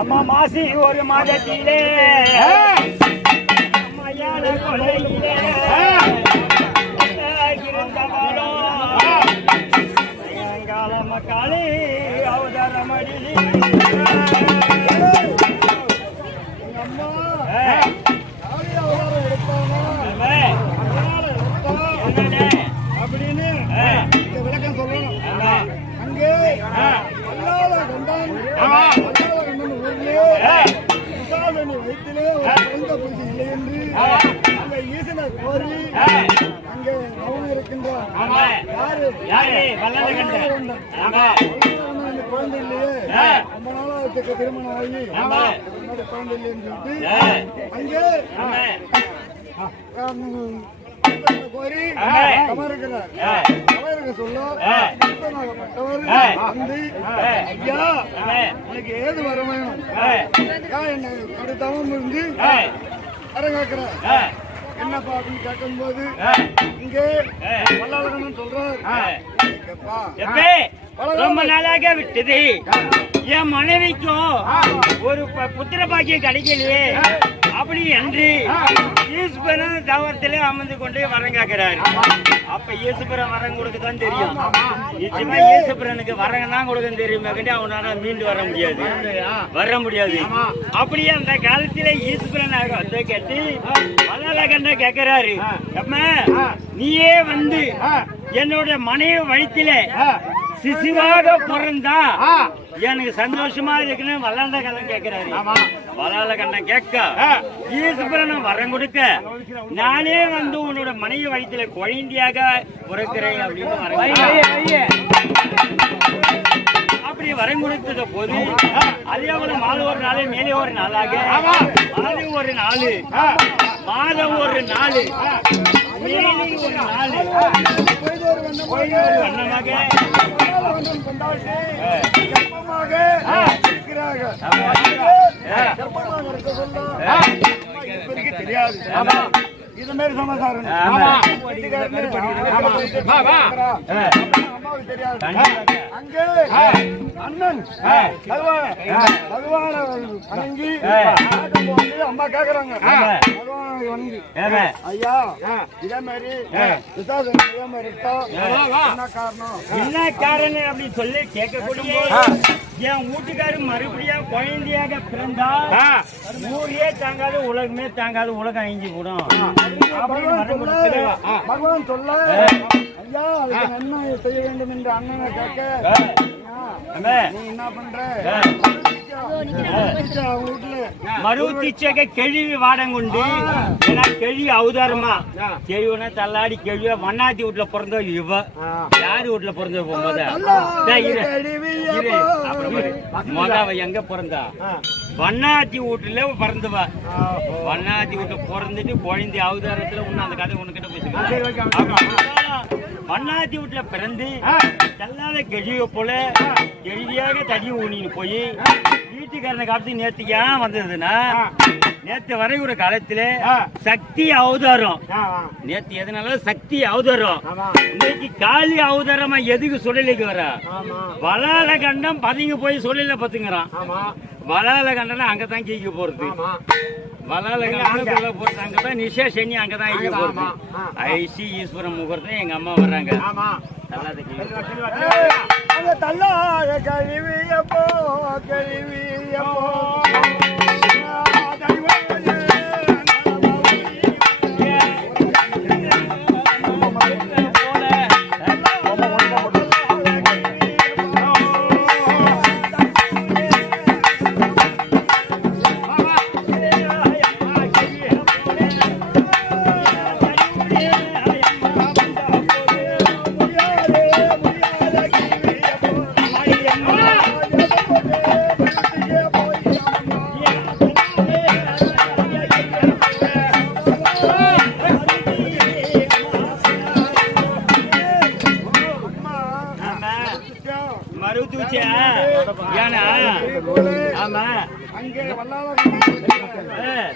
அம்மா மாசி ஒரு மாதத்திலே அம்மையான கொள்ளையிலே கால மக்காளி அவதாரமடி அப்படின்னு விளக்கம் சொல்லணும். அங்கே வயிற்றிலே குழந்தை பூஜை இல்லை என்று அங்கே ஈசனை கோரி அங்கே கவனம் இருக்கின்றார். குழந்தை இல்லையே, ரொம்ப நாளாக திருமணம் ஆகி குழந்தை இல்லைன்னு சொல்லிட்டு அங்கே கோரி அமருகிறார். அவருக்கு சொல்ல பட்டவர் வந்து ஐயா எனக்கு ஏது வர வேணும், என்ன கடுத்தவம் இருந்து அரங்காக்குறார். என்னப்பா அப்படின்னு கேட்கும் போது இங்கே வல்லாளகன் சொல்றார், ரொம்ப நாளாக விட்டது என் மனைவிக்கும் ஒரு புத்திர பாக்கியம் கிடைக்கலையே அப்படி என்று ஈஸ்வரன் தவறத்திலே அமர்ந்து கொண்டு வரம் கேட்கிறாரு. அப்ப ஈஸ்வரன் வரம் கொடுக்கதான் தெரியும். நிச்சயமா ஈஸ்வரனுக்கு வரம் தான் கொடுக்க தெரியும். அவனால மீண்டு வர முடியாது. அப்படியே அந்த காலத்தில ஈஸ்வரன் வந்து கேட்டு வல்லாளகண்ட கேட்கிறாரு, அம்மா நீயே வந்து என்னோட மனைவி வயிற்றில சிசுவாக பிறந்தா எனக்கு சந்தோஷமா இருக்குன்னு வல்லாளகண்டன் கேட்கிறாரு. வல்லாளகண்டன் கேட்க ஈஸ்வரன் வரம் கொடுக்க நானே வந்து உன்னோட மனைவி வயிற்றுல குழந்தையாக பிறக்கிறேன் அப்படின்னு அப்படி வரம் கொடுத்தத போது அதே போல மாலை ஒரு நாள் மேலே ஒரு நாளாக மாலை ஒரு நாள் மாதம் ஒரு நாள் மேலே ஒரு நாள் வண்ணமாக தெரியாது. இது மாதிரி சமாச்சாரம் அங்கே அண்ணன் பகவான வணங்கி அம்மா கேக்குறாங்க, ஐயா இதே மாதிரி என்ன காரணம் அப்படின்னு சொல்லி கேட்கக்கூடிய என் வீட்டுக்காரு மறுபடியும் குழந்தையாக பிறந்தா ஊரே தாங்காது உலகமே தாங்காது, உலகம் அழிஞ்சு கூடும். பகவான் சொல்ல ஐயா அதுக்கு நன்மை செய்ய வேண்டும் என்று அண்ணனை கேட்க நீ என்ன பண்ற மருவத்திச்சக கேள்வி வாடங்குண்டு கேள்வி அவதாரமா கேள்வினா தள்ளாடி கேள்வியா வண்ணாத்தி வீட்டுல பிறந்த இவ யாரு வீட்டுல பிறந்த போகும்போது மொதவ எங்க பிறந்தா வண்ணாத்தி வீட்டுல பிறந்தவா. வண்ணாத்தி வீட்டுல பிறந்துட்டு குழந்தை அவதாரத்துல ஒண்ணு அந்த கதை ஒண்ணு கிட்ட போய் வண்ணாத்தி வீட்டுல பிறந்து தள்ளாத கெழிய போல கெழியாக தடி ஊனின்னு போய் வீட்டுக்காரனை காப்பி நேத்துக்கு ஏன் வந்ததுன்னா நேத்து வரை ஒரு காலத்துல சக்தி அவதாரம். நேத்து எதனால சக்தி அவதாரம், இன்னைக்கு காளி அவதாரமா எதுக்கு சுடலைக்கு வர வளாலகண்டம் பதுங்கி போய் சுடல பத்துங்கிறான். வளாலகண்டம் அங்கதான் கீக்க போறது. வளாலகண்டம் போறது அங்கதான் நிசேஷனி அங்கதான் ஈக்க போறது. ஐசி ஈஸ்வரன் முகூர்த்தம் எங்க அம்மா வர்றாங்க. தள்ளாத கழிவியப்போ கழிவியப்போ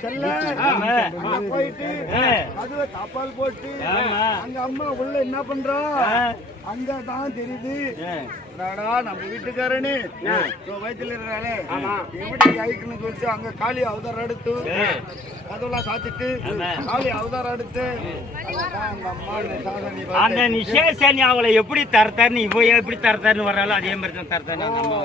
செல்ல ஆமா. அங்க போயிட்டு ஆ. அதுல தாப்பால் போட்டு ஆமா. அங்க அம்மா உள்ள என்ன பண்றோம் ஆ. அங்கதான் தெரியுது. ஆ. என்னடா நம்ம வீட்டுக்காரனு வயிற்றுல இருக்கிறாளே எப்படி ஆயிட்டுன்னு சொல்லிட்டு அங்க காளி அவதாரம் எடுத்து அதெல்லாம் சாத்திட்டு ஆமா. காளி அவதாரம் எடுத்து அங்கதான் அந்த அம்மா சாதனை அந்த நிஷேஷன் அவளை எப்படி தரத்தாருன்னு இவ எப்படி தரத்தாருன்னு வர்றாலும் அதே மாதிரி தான் தரத்தாரு அந்த அம்மா